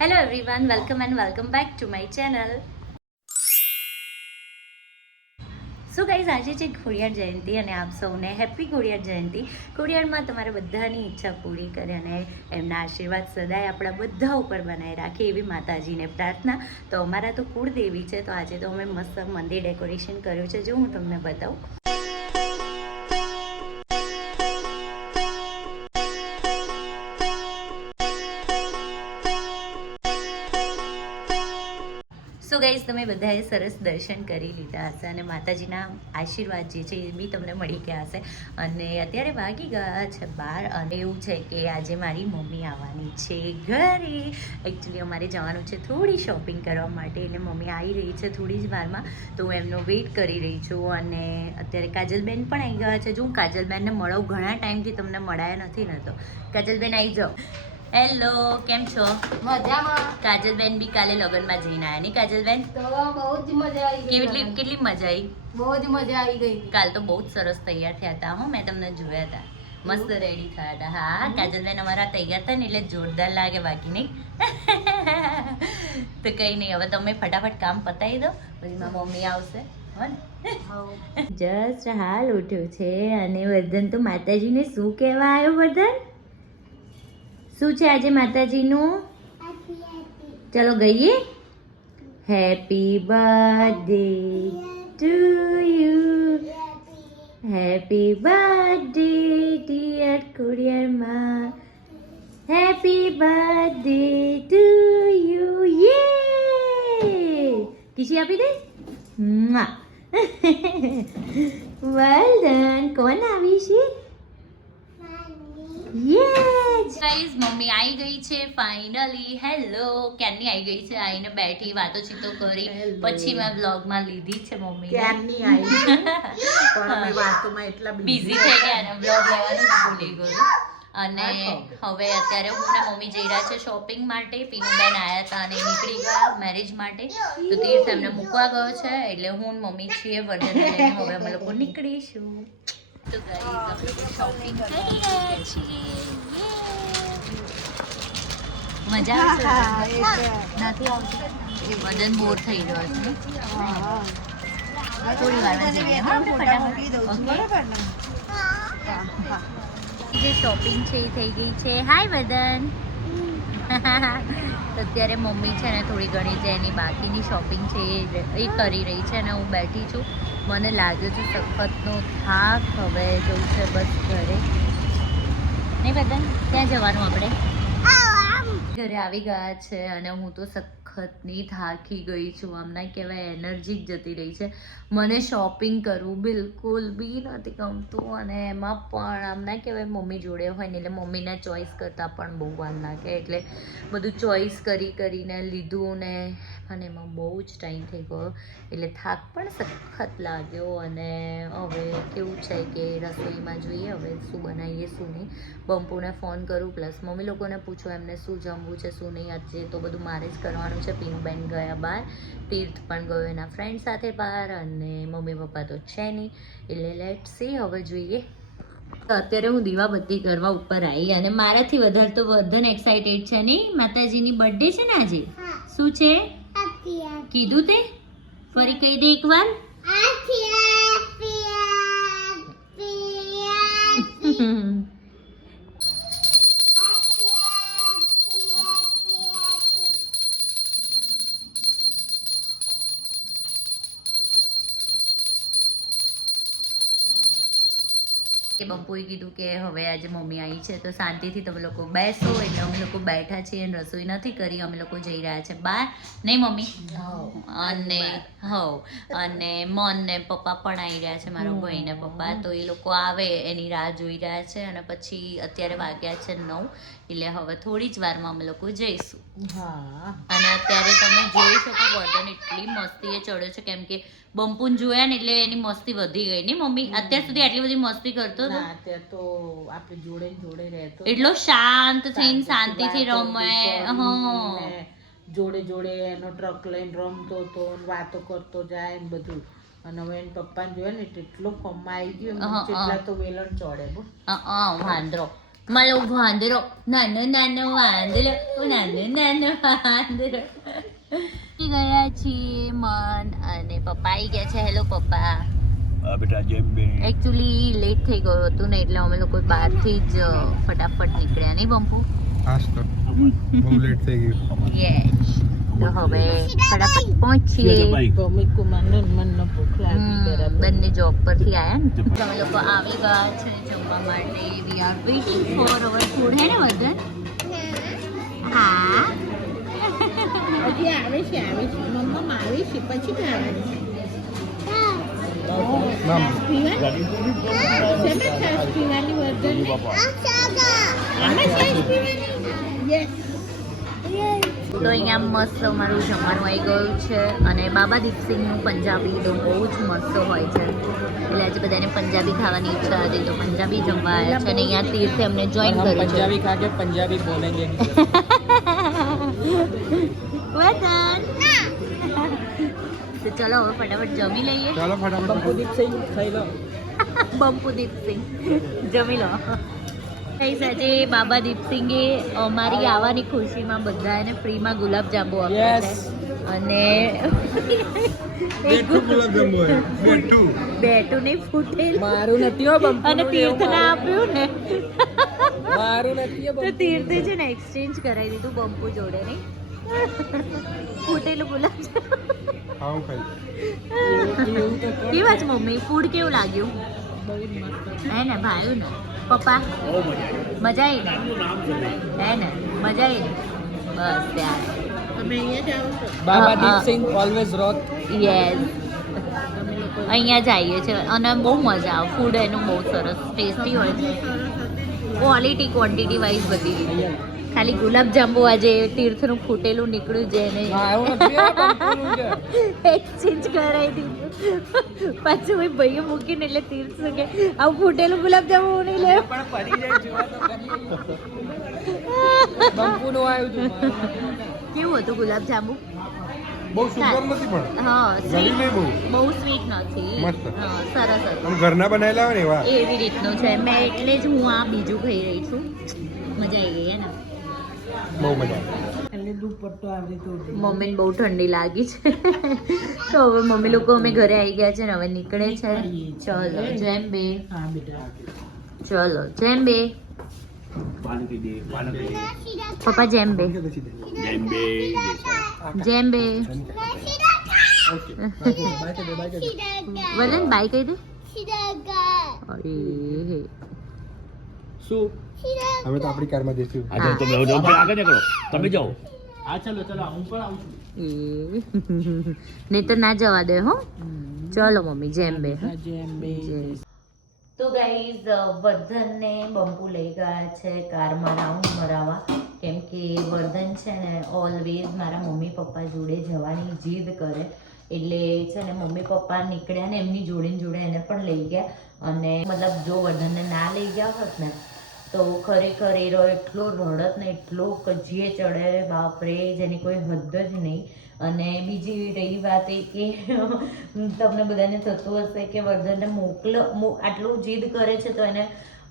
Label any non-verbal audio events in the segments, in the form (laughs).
Hello everyone welcome and welcome back to my channel so guys આજે છે ખોડિયાર જયંતિ અને આપ સૌને હેપી ખોડિયાર જયંતિ. ખોડિયારમાં તમારા બધાની ઈચ્છા પૂરી કરે અને એમના આશીર્વાદ સદાય આપણા બધા ઉપર બનાવી રાખે એવી માતાજીને પ્રાર્થના. તો અમારા તો કુળદેવી છે, તો આજે તો અમે મસ્ત મંદિર ડેકોરેશન કર્યું છે. જો હું તમને બતાવું. ગાઈઝ તમે બધાએ સરસ દર્શન કરી લીધા હશે અને માતાજીના આશીર્વાદ જે છે એ બી તમને મળી ગયા હશે. અને અત્યારે વાગી ગયા છે બાર અને એવું છે કે આજે મારી મમ્મી આવવાની છે ઘરે. એકચ્યુઅલી અમારે જવાનું છે થોડી શોપિંગ કરવા માટે એટલે મમ્મી આવી રહી છે થોડી જ વારમાં. તો હું એમનો વેઇટ કરી રહી છું અને અત્યારે કાજલબેન પણ આવી ગયા છે. જો હું કાજલબેનને મળવું, ઘણા ટાઈમથી તમને મળાયા નથી ને તો. કાજલબેન, આવી જાઓ. હેલો કેમ છો? મજામાં. કાજલબેન બી કાલે લગ્નમાં જઈને આવ્યા નહીં કાજલબેન? તો બહુ જ મજા આવી કેટલી કેટલી મજા આવી? બહુ જ મજા આવી ગઈ. કાલ તો બહુ જ સરસ તૈયાર થયા હતા હો મેં તમને જોયા હતા. મસ્ત રેડી થયા હતા. હા કાજલબેન અમારા તૈયાર હતા ને એટલે જોરદાર લાગે બાકી નહીં. (laughs) તો કઈ નહીં હવે તમે ફટાફટ કામ પતાવી દો પછી મારા મમ્મી આવશે. (laughs) જસ્ટ હાલ ઉઠ્યો છે અને વર્ધન તો માતાજીને શું કહેવા આવ્યો વર્ધન? શું છે આજે માતાજીનું? ચલો ગઈએ. Happy birthday to you happy birthday dear કુરિયરમાં happy birthday to you યે કિસી આપી દે મુઆ. well done. કોણ આવી છે યસ ગાઈઝ મમ્મી આવી ગઈ છે ફાઇનલી હેલો ક્યારની આવી ગઈ છે? આવીને બેઠી વાતો ચીતો કરી પછી મેં બ્લોગમાં લીધી છે મમ્મી ક્યારની આવી (laughs) પણ અમે વાતોમાં એટલા બિઝી થઈ ગયા અને બ્લોગ લેવાનું જ ભૂલી ગયું અને હવે અત્યારે હું ને મમ્મી જઈ રહ્યા છે શોપિંગ માટે. પીનુબેન આવ્યા હતા અને નીકળી ગયા મેરેજ માટે. તો તીર્થ એમને મૂકવા ગયો છે એટલે હું ને મમ્મી છીએ વર્ધન લઈને હવે અમે લોકો નીકળીશું. તો ગઈ શોપિંગ લોકો shopping કરી રહ્યા છીએ. મજા આવશે નથી આવતી. વજન બોર થઈ ગયો છે. થોડી વારમાં જઈએ ફટાફટ. જે શોપિંગ છે એ થઈ ગઈ છે. હાય વદન તો અત્યારે મમ્મી છે ને થોડી ઘણી જે એની બાકીની શોપિંગ છે એ એ કરી રહી છે અને હું બેઠી છું. મને લાગ્યો છે સખતનો થાક હવે જવું છે બસ ઘરે. નહીં વદન ક્યાં જવાનું આપણે? ઘરે આવી ગયા છે અને હું તો સખતની થાકી ગઈ છું. હમણાં કહેવાય એનર્જી જ જતી રહી છે. મને શોપિંગ કરવું બિલકુલ બી નથી ગમતું અને એમાં પણ હમણાં કહેવાય મમ્મી જોડે હોય ને એટલે મમ્મીને ચોઈસ કરતાં પણ બહુ વાર લાગે. એટલે બધું ચોઈસ કરી કરીને લીધું ને અને એમાં બહુ જ ટાઈમ થઈ ગયો. એટલે થાક પણ સખત લાગ્યો અને હવે કેવું છે કે રસોઈમાં જોઈએ હવે શું બનાવીએ, શું નહીં. બંપુને ફોન કરું, પ્લસ મમ્મી લોકોને પૂછો એમને શું જમવું છે, શું નહીં. આજે તો બધું મારે જ કરવાનું છે. પીનુબેન ગયા બહાર તીર્થ પણ ગયો એના ફ્રેન્ડ સાથે બહાર અને મમ્મી પપ્પા તો છે નહીં. એટલે લેટ સી હવે જોઈએ. તો અત્યારે હું દીવાબત્તી કરવા ઉપર આવી અને મારાથી વધારે તો વધન એક્સાઇટેડ છે નહીં? માતાજીની બર્થડે છે ને આજે? શું છે? કીધું તે? ફરી કહી દે એકવાર. (laughs) કે બંપુએ કીધું કે હવે આજે મમ્મી આવી છે તો શાંતિથી તમે લોકો બેસો એટલે અમે લોકો બેઠા છીએ અને રસોઈ નથી કરી અમે લોકો જઈ રહ્યા છે બહાર. નહીં મમ્મી? અને હવ. અને મન ને પપ્પા પણ આવી રહ્યા છે મારો ભાઈ ને પપ્પા. તો એ લોકો આવે એની રાહ જોઈ રહ્યા છે અને પછી અત્યારે વાગ્યા છે નવ એટલે હવે થોડી જ વારમાં અમે લોકો જઈશું. હા. અને અત્યારે તમે જોઈ શકો વર્ધન એટલી મસ્તીએ ચડ્યો છે કેમ કે બંપુન જોયા ને એટલે એની મસ્તી વધી ગઈ. ને મમ્મી? અત્યાર સુધી આટલી બધી મસ્તી કરતો હતો? અત્યારે તો આપણે જોડે જોડે રહેતો એટલો શાંત થઈને શાંતિથી રમે. હા. જોડે જોડે એનો ટ્રક લઈને રમતો હતો વાતો કરતો જાય ને બધું. અને હવે એના પપ્પાને જોયા ને એટલે એટલો કમાઈ ગયો. કેટલા તો વેલણ ચડે વાંદરો. મારો વાંદરો. નાનો નાનો વાંદરો. નાનો નાનો વાંદરો. પહોંચી ગયા છીએ મન અને પપ્પા આવી ગયા છે. હેલો પપ્પા. આ બેટા જેમ બે એકચ્યુઅલી લેટ થઈ ગયું હતું ને એટલે અમે લોકો બહારથી જ ફટાફટ નીકળ્યા. નહીં બંપુ હાસ તો. બહુ લેટ થઈ ગયું. યસ તો હવે ફટાફટ પહોંચીએ. બંને જોબ પરથી આવ્યા ને? તમે લોકો આવી ગયા છે જમવા માટે. We are waiting for our food હે ને વદન હા. હજી આવે છે આવે છે મમ્મા આવે છે પછી ખાવાની તો અહીંયા મસ્ત અમારું જમવાનું આવી ગયું છે અને બાબા દીપસિંહનું પંજાબી તો બહુ જ મસ્ત હોય છે. એટલે આજે બધાને પંજાબી ખાવાની ઈચ્છા હતી તો પંજાબી જમવા આવ્યા છે અને અહીંયા તીર્થે અમને જોઈન કર્યું પંજાબી ખા પંજાબી બોલેંગે (laughs) બટર તો ચલો હવે ફટાફટ જમી લઈએ. ચલો ફટાફટ. બંપુદીપ સિંહ ખાઈ લો (laughs) બંપુદીપ સિંહ. જમી લો. ગાઈસ આજે બાબા દીપસિંહે અમારી આવવાની ખુશીમાં બધાને ફ્રીમાં ગુલાબજાંબુ આપ્યા છે. અને બેટું નહીં ફૂટેલ. મારું નથી અને તીર્થના આપ્યું ને. મારું નથી તો તીર્થે છે ને એક્સચેન્જ કરાવી દીધું બંપુ જોડે નહીં. ફૂટેલું ગુલાબ ખાવું ખાઈ કેવા છે મમ્મી? ફૂડ કેવું લાગ્યું? હે ને ભાયું ને? પપ્પા? મજા આવી ને? હે ને મજા આવી ને? બસ ત્યાં. Baba Deepsingh always rock yes અહીંયા જઈએ છીએ. અને બહુ મજા આવે. ફૂડ એનું બહુ સરસ. ટેસ્ટી હોય. છે ક્વોલિટી ક્વોન્ટિટી વાઇઝ બધી ખાલી ગુલાબ જાંબુ આજે તીર્થનું ફૂટેલું નીકળ્યું છે એને એક્સચેન્જ (laughs) કરાવી દીધું. પાછું ભાઈ ભાઈએ મૂકીને એટલે તીર્થ શકે કે આવું ફૂટેલું ગુલાબ જાંબુ નહીં હતું કેવું હતું ગુલાબ જાંબુ બહુ સુગર નથી પણ. હા સ્વીટ બહુ. બહુ સ્વીટ નથી. મસ્ત. હા સરસ આમ ઘરના બનાવેલા હોય ને એવા? એવી રીતનું છે. મેં એટલે જ હું આ બીજું ખાઈ રહી છું. મજા આવી ગઈ હે ને? બહુ મજા આવે. એટલે દુપટ્ટો આવી તો મમ્મીને બહુ ઠંડી લાગી છે. તો હવે મમ્મી લોકો અમે ઘરે આવી ગયા છે ને હવે નીકળે છે. ચલો જેમ બે. ચલો જેમ બે. પપ્પા જેમ બે. જેમ બે. વલન બાય કહી દે. અરે શું? હવે તો આપણી કારમાં જઈશું. આ જાઓ તમે આગળ નીકળો. તમે જાઓ. હા ચલો ચલો હું પણ આવું છું. નહીં તો ના જવા દે હો. ચલો મમ્મી જેમ બે જેમ બે. તો ગાઈઝ વર્ધનને બંપુ લઈ ગયા છે કારમાં રાઉન્ડ મરાવવા. કેમ કે વર્ધન છે ને ઓલવેઝ મારા મમ્મી પપ્પા જોડે જવાની જીદ કરે. એટલે છે ને મમ્મી પપ્પા નીકળ્યા ને એમની જોડે ને જોડે એને પણ લઈ ગયા. અને મતલબ જો વર્ધનને ના લઈ ગયા હોત ને તો ખરેખર એ રહ્યો એટલો રડત ને એટલો કજીએ ચડે, બાપરે, જેની કોઈ હદ જ નહીં. અને બીજી રહી વાત એ કે, તમને બધાને થતું હશે કે વર્ધનને મોકલ આટલું જીદ કરે છે તો એને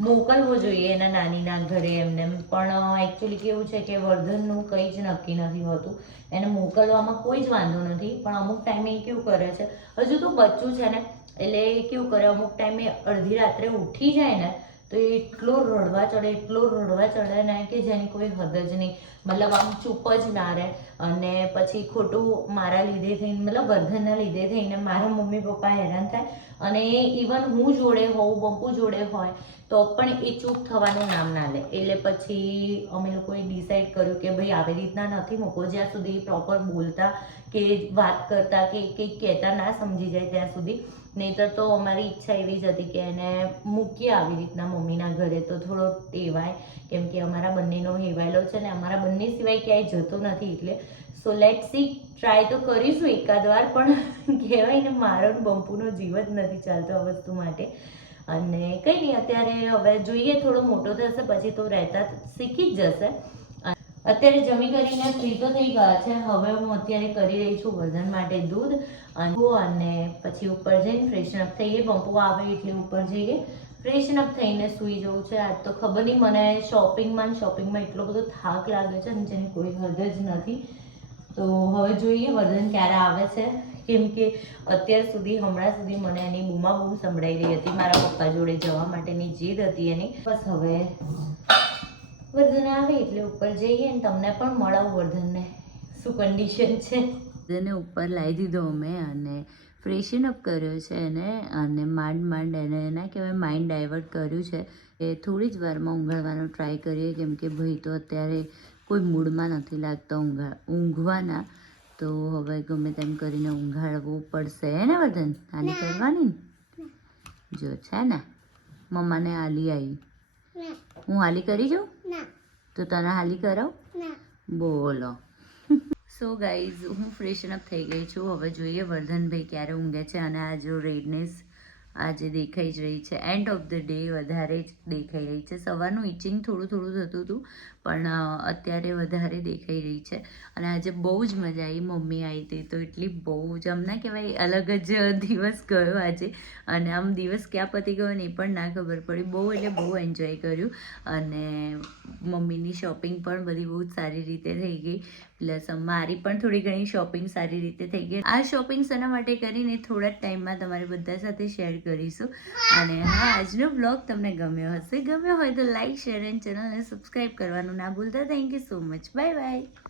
મોકલવો જોઈએ એના નાનીના ઘરે એમને. પણ એકચ્યુઅલી કેવું છે કે વર્ધનનું કંઈ જ નક્કી નથી હોતું. એને મોકલવામાં કોઈ જ વાંધો નથી. પણ અમુક ટાઈમે એ કેવું કરે છે, હજુ તો બચ્ચું છે ને, એટલે એ કેવું કરે, અમુક ટાઈમે અડધી રાત્રે ઉઠી જાય ને તો એ એટલો રડવા ચડે, એટલો રડવા ચડે ને કે જેની કોઈ હદ જ નહીં. મતલબ આમ ચૂપ જ ના રહે. અને પછી ખોટું મારા લીધે થઈને, મતલબ વર્ધનના લીધે થઈને મારા મમ્મી પપ્પા હેરાન થાય. અને ઇવન હું જોડે હોઉં બંપુ જોડે હોય, તો પણ એ ચૂપ થવાનું નામ ના લે. એટલે પછી અમે લોકોએ ડિસાઈડ કર્યું કે ભાઈ આવી રીતના નથી મૂકો જ્યાં સુધી પ્રોપર બોલતા કે વાત કરતા કે કંઈક કહેતા ના સમજી જાય ત્યાં સુધી. નહીંતર તો અમારી ઈચ્છા એવી જ હતી કે એને મૂકીએ આવી રીતના મમ્મીના ઘરે. તો થોડો ટેવાય, કેમ કે અમારા બંનેનો હેવાયેલો છે ને અમારા બંને સિવાય ક્યાંય જતો નથી એટલે. સો લેટ સી ટ્રાય તો કરીશું એકાદ વાર પણ (laughs) કહેવાય ને મારો બંપુનો જીવ જ નથી ચાલતો આ વસ્તુ માટે. અને કંઈ નહીં, અત્યારે હવે જોઈએ, થોડો મોટો થશે, પછી તો રહેતા શીખી જ જશે. અત્યારે જમી કરીને ફ્રી તો થઈ ગયા છે. હવે હું અત્યારે કરી રહી છું વજન માટે દૂધ અને પછી ઉપર જઈને ફ્રેશન અપ થઈએ. બંપુ આવે એટલે ઉપર જઈએ. ફ્રેશન અપ થઈને સૂઈ જવું છે. આજ તો ખબર નહીં, મને શોપિંગમાં શોપિંગમાં એટલો બધો થાક લાગે છે અને જેની કોઈ હદ જ નથી. તો હવે જોઈએ વજન ક્યારે આવે છે. કેમ કે અત્યાર સુધી, હમણાં સુધી મને એની બૂમા બૂમ સંભળાઈ રહી હતી. મારા પપ્પા જોડે જવા માટેની જીદ હતી એની. બસ હવે વર્ધન આવે એટલે ઉપર જઈએ ને તમને પણ મળાવું વર્ધનને. શું કન્ડિશન છે? તેને ઉપર લાવી દીધો અમે અને ફ્રેશન અપ કર્યો છે એને અને માંડ માંડ એને એના કહેવાય માઇન્ડ ડાયવર્ટ કર્યું છે. એ થોડી જ વારમાં ઊંઘાડવાનો ટ્રાય કરીએ કેમ કે ભાઈ તો અત્યારે કોઈ મૂડમાં નથી લાગતા ઊંઘા ઊંઘવાના. તો હવે ગમે તેમ કરીને ઊંઘાડવું પડશે હે ને વર્ધન? આની કરવાની? ને જો છે ને. મમ્માને હાલી આવી હું હાલી કરી જાઉં? તો તને હાલી કરાવ? બોલો. સો ગાઈઝ હું ફ્રેશન અપ થઈ ગઈ છું. હવે જોઈએ વર્ધનભાઈ ક્યારે ઊંઘે છે અને આ જો રેડનેસ આજે દેખાઈ જ રહી છે. એન્ડ ઓફ ધ ડે વધારે જ દેખાઈ રહી છે. સવારનું ઇચિંગ થોડું થોડું થતું હતું, પણ અત્યારે વધારે દેખાઈ રહી છે. અને આજે બહુ જ મજા આવી. મમ્મી આવી હતી તો એટલી બહુ જ, આમ ના કહેવાય, અલગ જ દિવસ ગયો આજે. અને આમ દિવસ ક્યાં પતી ગયો ને એ પણ ના ખબર પડી. બહુ એટલે બહુ એન્જોય કર્યું. અને મમ્મીની શોપિંગ પણ બધી બહુ જ સારી રીતે થઈ ગઈ. પ્લસ મારી પણ થોડી ઘણી શોપિંગ સારી રીતે થઈ ગઈ. આ શોપિંગ શેના માટે કરીને થોડા જ ટાઈમમાં તમારી બધા સાથે શેર કરીશું. અને હા, આજનો બ્લોગ તમને ગમ્યો હશે? ગમ્યો હોય તો લાઈક શેર એન્ડ ચેનલને સબસ્ક્રાઈબ કરવાનું ના ભૂલતા. Thank you so much bye bye